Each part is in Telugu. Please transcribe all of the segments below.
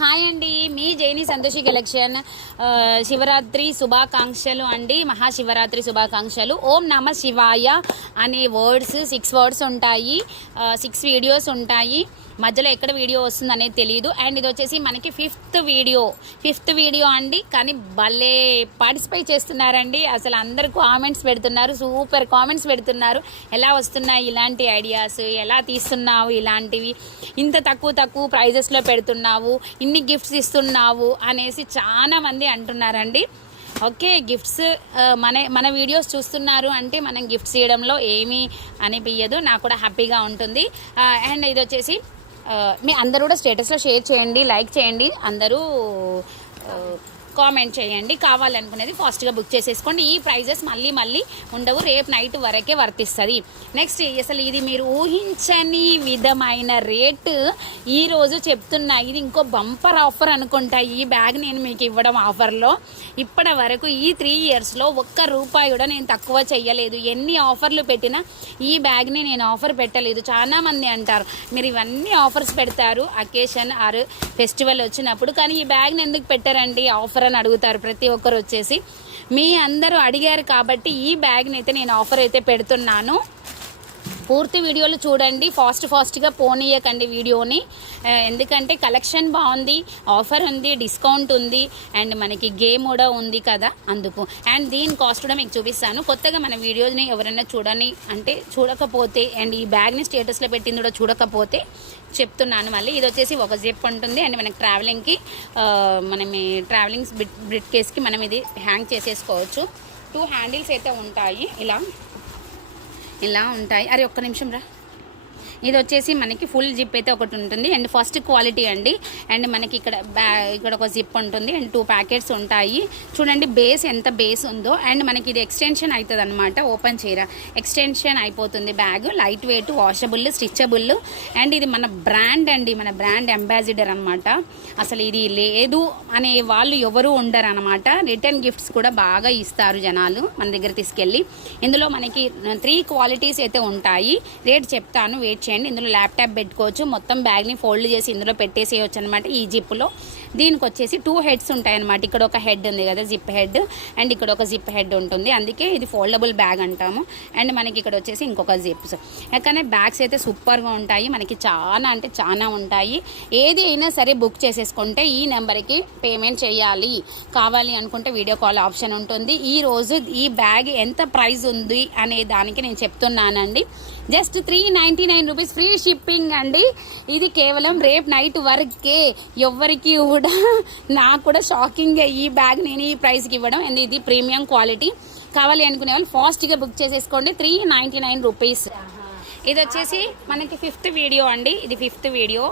హాయ్ అండి, మీ జైని సంతోషి కలెక్షన్. శివరాత్రి శుభాకాంక్షలు అండి, మహాశివరాత్రి శుభాకాంక్షలు. ఓం నమ శివాయ అనే వర్డ్స్ 6 వర్డ్స్ ఉంటాయి, 6 వీడియోస్ ఉంటాయి. మధ్యలో ఎక్కడ వీడియో వస్తుంది అనేది తెలియదు. అండ్ ఇది వచ్చేసి మనకి ఫిఫ్త్ వీడియో అండి. కానీ భలే పార్టిసిపేట్ చేస్తున్నారండి. అసలు అందరు కామెంట్స్ పెడుతున్నారు, సూపర్ కామెంట్స్ పెడుతున్నారు. ఎలా వస్తున్నాయి ఇలాంటి ఐడియాస్, ఎలా తీస్తున్నావు ఇలాంటివి, ఇంత తక్కువ ప్రైజెస్లో పెడుతున్నావు, ఇన్ని గిఫ్ట్స్ ఇస్తున్నావు అనేసి చాలా మంది అంటున్నారండి. ఓకే, గిఫ్ట్స్ మన వీడియోస్ చూస్తున్నారు అంటే మనం గిఫ్ట్స్ ఇవ్వడంలో ఏమీ అనిపించదు, నాకు కూడా హ్యాపీగా ఉంటుంది. అండ్ ఇది వచ్చేసి మీ అందరూ కూడా స్టేటస్లో షేర్ చేయండి, లైక్ చేయండి, అందరూ కామెంట్ చేయండి. కావాలనుకునేది ఫాస్ట్గా బుక్ చేసేసుకోండి. ఈ ప్రైజెస్ మళ్ళీ ఉండవు, రేపు నైట్ వరకే వర్తిస్తుంది. నెక్స్ట్ అసలు ఇది మీరు ఊహించని విధమైన రేటు ఈరోజు చెప్తున్నా. ఇది ఇంకో బంపర్ ఆఫర్ అనుకుంటా. ఈ బ్యాగ్ నేను మీకు ఇవ్వడం ఆఫర్లో ఇప్పటి వరకు ఈ 3 ఇయర్స్లో ₹1 కూడా నేను తక్కువ చెయ్యలేదు. ఎన్ని ఆఫర్లు పెట్టినా ఈ బ్యాగ్ని నేను ఆఫర్ పెట్టలేదు. చాలామంది అంటారు మీరు ఇవన్నీ ఆఫర్స్ పెడతారు అకేషన్ ఆర్ ఫెస్టివల్ వచ్చినప్పుడు, కానీ ఈ బ్యాగ్ని ఎందుకు పెట్టారండి ఆఫర్ అని అడుగుతారు ప్రతి ఒక్కరు వచ్చేసి. మీ అందరూ అడిగారు కాబట్టి ఈ బ్యాగ్ని అయితే నేను ఆఫర్ అయితే పెడుతున్నాను. పూర్తి వీడియోలు చూడండి, ఫాస్ట్గా పోనీయకండి వీడియోని. ఎందుకంటే కలెక్షన్ బాగుంది, ఆఫర్ ఉంది, డిస్కౌంట్ ఉంది, అండ్ మనకి గేమ్ కూడా ఉంది కదా అందుకు. అండ్ దీని కాస్ట్ కూడా మీకు చూపిస్తాను. కొత్తగా మన వీడియోని ఎవరైనా చూడకపోతే అండ్ ఈ బ్యాగ్ని స్టేటస్లో పెట్టింది కూడా చూడకపోతే చెప్తున్నాను మళ్ళీ. ఇది వచ్చేసి ఒక జిప్ ఉంటుంది అండ్ మనకి ట్రావెలింగ్కి మనం ట్రావెలింగ్ బ్రిడ్ కేస్కి మనం ఇది హ్యాంగ్ చేసేసుకోవచ్చు. 2 హ్యాండిల్స్ అయితే ఉంటాయి, ఇలా ఉంటాయి. అరే ఒక్క నిమిషం రా. ఇది వచ్చేసి మనకి ఫుల్ జిప్ అయితే ఒకటి ఉంటుంది అండ్ ఫస్ట్ క్వాలిటీ అండి. అండ్ మనకి ఇక్కడ ఒక జిప్ ఉంటుంది అండ్ 2 ప్యాకెట్స్ ఉంటాయి. చూడండి బేస్ ఎంత బేస్ ఉందో. అండ్ మనకి ఇది ఎక్స్టెన్షన్ అవుతుంది అనమాట, ఓపెన్ చేయరా ఎక్స్టెన్షన్ అయిపోతుంది bag. Light weight, washable, stitchable. And ఇది మన బ్రాండ్ అండి, మన బ్రాండ్ అంబాసిడర్ అనమాట. అసలు ఇది లేదు అనే వాళ్ళు ఎవరు ఉండరు అనమాట. రిటర్న్ గిఫ్ట్స్ కూడా బాగా ఇస్తారు జనాలు మన దగ్గర తీసుకెళ్ళి. ఇందులో మనకి 3 క్వాలిటీస్ అయితే ఉంటాయి. రేట్ చెప్తాను, వెయిట్ చేయండి. ఇందులో ల్యాప్టాప్ పెట్టుకోవచ్చు, మొత్తం బ్యాగ్ని ఫోల్డ్ చేసి ఇందులో పెట్టేసేయచ్చు అనమాట ఈ జిప్లో. దీనికి వచ్చేసి 2 హెడ్స్ ఉంటాయి అనమాట. ఇక్కడ ఒక హెడ్ ఉంది కదా జిప్ హెడ్, అండ్ ఇక్కడ ఒక జిప్ హెడ్ ఉంటుంది, అందుకే ఇది ఫోల్డబుల్ బ్యాగ్ అంటాము. అండ్ మనకి ఇక్కడ వచ్చేసి ఇంకొక జిప్స్. కానీ బ్యాగ్స్ అయితే సూపర్గా ఉంటాయి, మనకి చాలా ఉంటాయి. ఏది అయినా సరే బుక్ చేసేసుకుంటే ఈ నెంబర్కి పేమెంట్ చేయాలి. కావాలి అనుకుంటే వీడియో కాల్ ఆప్షన్ ఉంటుంది. ఈరోజు ఈ బ్యాగ్ ఎంత ప్రైస్ ఉంది అనే దానికి నేను చెప్తున్నానండి. జస్ట్ ₹399 ఫ్రీ షిప్పింగ్ అండి. ఇది కేవలం రేపు నైట్ వరకే. ఎవరికి కూడా నాకు కూడా షాకింగ్ ఈ బ్యాగ్ నేను ఈ ప్రైస్కి ఇవ్వడం. ఇది ప్రీమియం క్వాలిటీ. కావాలి అనుకునే వాళ్ళు ఫాస్ట్గా బుక్ చేసేసుకోండి. ₹399. ఇది వచ్చేసి మనకి 5th వీడియో అండి. ఇది 5th వీడియో.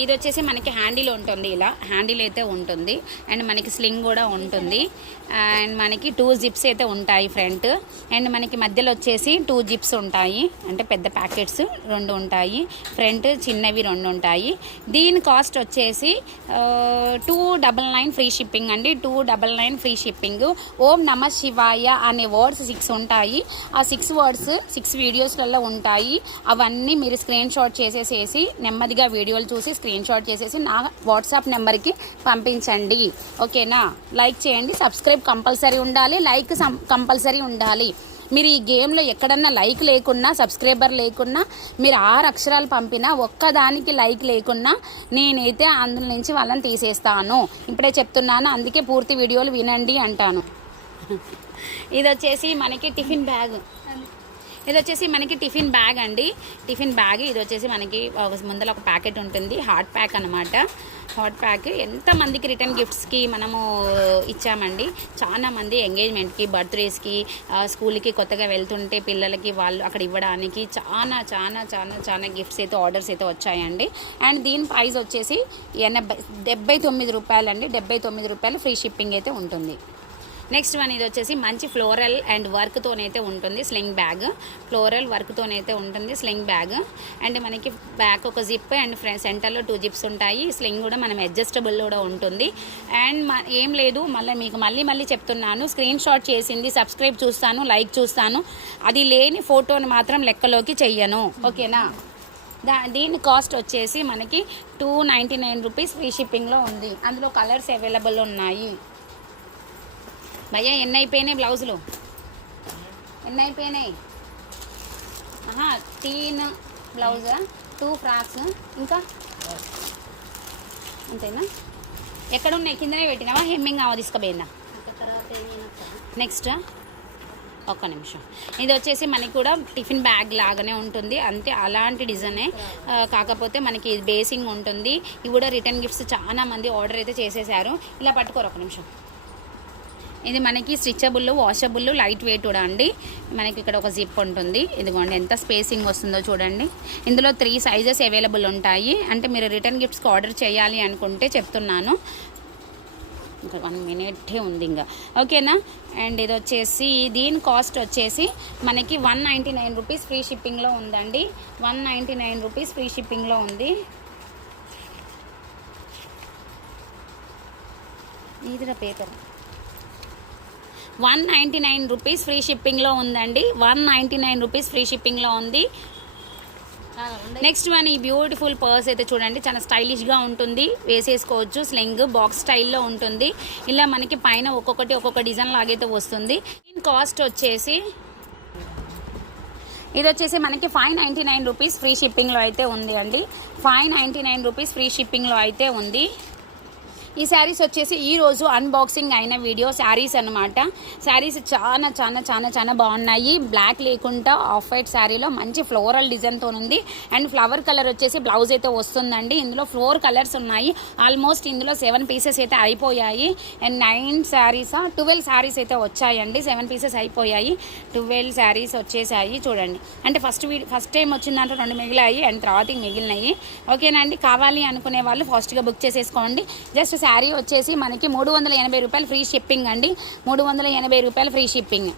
ఇది వచ్చేసి మనకి హ్యాండిల్ ఉంటుంది, ఇలా హ్యాండిల్ అయితే ఉంటుంది అండ్ మనకి స్లింగ్ కూడా ఉంటుంది. అండ్ మనకి 2 జిప్స్ అయితే ఉంటాయి ఫ్రంట్. అండ్ మనకి మధ్యలో వచ్చేసి 2 జిప్స్ ఉంటాయి, అంటే పెద్ద ప్యాకెట్స్ 2 ఉంటాయి, ఫ్రంట్ చిన్నవి 2 ఉంటాయి. దీని కాస్ట్ వచ్చేసి $299 ఫ్రీ షిప్పింగ్ అండి. $299 ఫ్రీ షిప్పింగ్. ఓం నమ శివాయ అనే వర్డ్స్ 6 ఉంటాయి. ఆ 6 వర్డ్స్ 6 వీడియోస్లలో ఉంటాయి. అవన్నీ మీరు స్క్రీన్ షాట్ చేసేసేసి నెమ్మదిగా వీడియోలు చూసి స్క్రీన్ షాట్ చేసేసి నా వాట్సాప్ నెంబర్కి పంపించండి. ఓకేనా? లైక్ చేయండి, సబ్స్క్రైబ్ కంపల్సరీ ఉండాలి, లైక్ కంపల్సరీ ఉండాలి. మీరు ఈ గేమ్లో ఎక్కడన్నా లైక్ లేకున్నా, సబ్స్క్రైబర్ లేకున్నా, మీరు 6 అక్షరాలు పంపినా, ఒక్కదానికి లైక్ లేకున్నా నేనైతే అందులో నుంచి వాళ్ళని తీసేస్తాను. ఇప్పుడే చెప్తున్నాను, అందుకే పూర్తి వీడియోలు వినండి అంటాను. ఇది వచ్చేసి మనకి టిఫిన్ బ్యాగ్. అండి, టిఫిన్ బ్యాగ్. ఇది వచ్చేసి మనకి ముందర ఒక ప్యాకెట్ ఉంటుంది, హాట్ ప్యాక్ అనమాట. హాట్ ప్యాక్ ఎంతమందికి రిటర్న్ గిఫ్ట్స్కి మనము ఇచ్చామండి. చాలా మంది ఎంగేజ్మెంట్కి, బర్త్డేస్కి, స్కూల్కి కొత్తగా వెళ్తుంటే పిల్లలకి వాళ్ళు అక్కడ ఇవ్వడానికి చాలా గిఫ్ట్స్ అయితే ఆర్డర్స్ అయితే వచ్చాయండి. అండ్ దీని ప్రైస్ వచ్చేసి ₹79 అండి. ₹79 ఫ్రీ షిప్పింగ్ అయితే ఉంటుంది. నెక్స్ట్ వన్ ఇది వచ్చేసి మంచి ఫ్లోరల్ అండ్ వర్క్తోనైతే ఉంటుంది స్లింగ్ బ్యాగ్. ఫ్లోరల్ వర్క్తోనైతే ఉంటుంది స్లింగ్ బ్యాగ్. అండ్ మనకి బ్యాక్ ఒక జిప్ అండ్ సెంటర్లో 2 జిప్స్ ఉంటాయి. స్లింగ్ కూడా మనం అడ్జస్టబుల్ కూడా ఉంటుంది. అండ్ ఏం లేదు, మళ్ళీ చెప్తున్నాను, స్క్రీన్ షాట్ చేసింది సబ్స్క్రైబ్ చూస్తాను, లైక్ చూస్తాను, అది లేని ఫోటోని మాత్రం లెక్కలోకి చెయ్యను. ఓకేనా? దీని కాస్ట్ వచ్చేసి మనకి 299 రూపీస్ ఫ్రీ షిప్పింగ్లో ఉంది. అందులో కలర్స్ అవైలబుల్ ఉన్నాయి. భయ్యా ఎన్ని అయిపోయినాయి బ్లౌజులు? ఎన్ని అయిపోయినాయి? 3 బ్లౌజ్, 2 ఫ్రాక్స్, ఇంకా అంతేనా? ఎక్కడ ఉన్నాయి? కిందనే పెట్టినావా? హెమ్మింగ్ ఆవ తీసుకుపోయిందా? నెక్స్ట్ ఒక్క నిమిషం. ఇది వచ్చేసి మనకి కూడా టిఫిన్ బ్యాగ్ లాగానే ఉంటుంది, అంతే అలాంటి డిజైనే, కాకపోతే మనకి బేసింగ్ ఉంటుంది. ఇవి కూడా రిటర్న్ గిఫ్ట్స్ చాలా మంది ఆర్డర్ అయితే చేసేసారు. ఇలా పట్టుకోరు ఒక నిమిషం. ఇది మనకి స్ట్రిచబుల్, వాషబుల్, లైట్ వెయిట్ కూడా అండి. మనకి ఇక్కడ ఒక జిప్ ఉంటుంది. ఇదిగోండి ఎంత స్పేసింగ్ వస్తుందో చూడండి. ఇందులో 3 సైజెస్ అవైలబుల్ ఉంటాయి. అంటే మీరు రిటర్న్ గిఫ్ట్స్కి ఆర్డర్ చేయాలి అనుకుంటే చెప్తున్నాను. ఇంకా 1 మినిటే ఉంది ఇంకా, ఓకేనా? అండ్ ఇది వచ్చేసి దీని కాస్ట్ వచ్చేసి మనకి 199 రూపీస్ ఫ్రీ షిప్పింగ్లో ఉందండి. 199 రూపీస్ ఫ్రీ షిప్పింగ్లో ఉంది. ఇదిరా పేపర్. 199 రూపీస్ ఫ్రీ షిప్పింగ్లో ఉందండి. 199 రూపీస్ ఫ్రీ షిప్పింగ్లో ఉంది. నెక్స్ట్ వన్ ఈ బ్యూటిఫుల్ పర్స్ అయితే చూడండి, చాలా స్టైలిష్గా ఉంటుంది, వేసేసుకోవచ్చు. స్లింగ్ బాక్స్ స్టైల్లో ఉంటుంది. ఇలా మనకి పైన ఒక్కొక్క డిజైన్ లాగైతే వస్తుంది. దీని కాస్ట్ వచ్చేసి ఇది వచ్చేసి మనకి 599 రూపీస్ ఫ్రీ షిప్పింగ్లో అయితే ఉంది అండి. 599 రూపీస్ ఫ్రీ షిప్పింగ్లో అయితే ఉంది. ఈ శారీస్ వచ్చేసి ఈరోజు అన్బాక్సింగ్ అయిన వీడియో శారీస్ అనమాట. శారీస్ చాలా చాలా చాలా చాలా బాగున్నాయి. బ్లాక్ లేకుండా ఆఫ్ వైట్ శారీలో మంచి ఫ్లోరల్ డిజైన్తో ఉంది. అండ్ ఫ్లవర్ కలర్ వచ్చేసి బ్లౌజ్ అయితే వస్తుందండి. ఇందులో 4 కలర్స్ ఉన్నాయి. ఆల్మోస్ట్ ఇందులో 7 పీసెస్ అయితే అయిపోయాయి. అండ్ 12 శారీస్ అయితే వచ్చాయండి. 7 పీసెస్ అయిపోయాయి. 12 శారీస్ వచ్చేసాయి చూడండి. అంటే ఫస్ట్ టైం వచ్చిన దాంట్లో 2 మిగిలాయి అండ్ తర్వాత మిగిలినాయి. ఓకేనా అండి? కావాలి అనుకునే వాళ్ళు ఫాస్ట్గా బుక్ చేసేసుకోండి. జస్ట్ శారీ వచ్చేసి మనకి 380 రూపాయలు ఫ్రీ షిప్పింగ్ అండి. 380 రూపాయలు ఫ్రీ షిప్పింగ్.